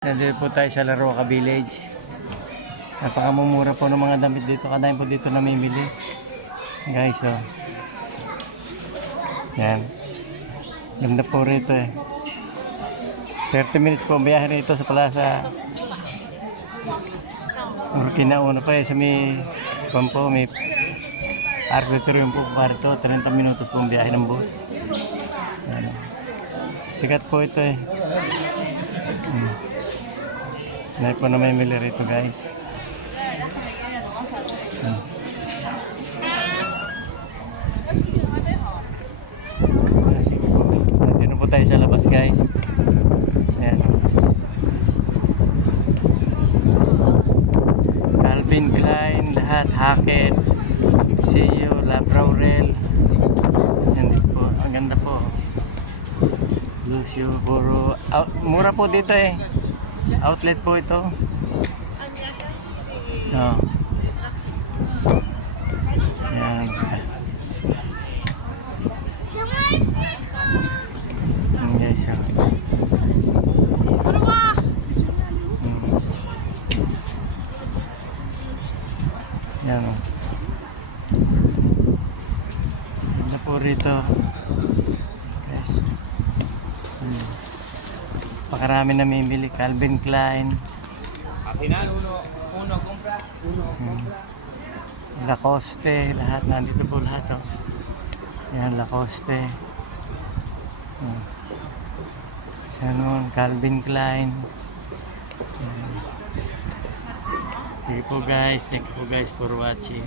Nandito po tayo sa Laroca Village. Napakamumura po ng mga damit dito. Kadahin po dito namimili. Guys, oh. Yan. Ganda po rito eh. 30 minutes po ang biyahe rito sa plaza. Kinauna pa eh sa may pampo, may arbitrary po parito. 30 minutos po ang biyahe ng bus. Yan. Sikat po ito eh. Dahil po na may mili rito guys. Sige po. Nandito po tayo sa labas guys. Ayan. Calvin Klein, lahat. Hackett, Seo, Labraurel. Ayan po. Ang ganda po. Lucio, puro. Mura po dito eh. Outlet po ito. Oh. Yan. Yan guys. Oh. Yan. Oh. Ganda po rito. Yes. Pakarami namimili. Calvin Klein. Lacoste. Lahat. Nandito po lahat. Oh. Yan. Lacoste. Shannon. Calvin Klein. Thank you po guys. Thank you po guys for watching.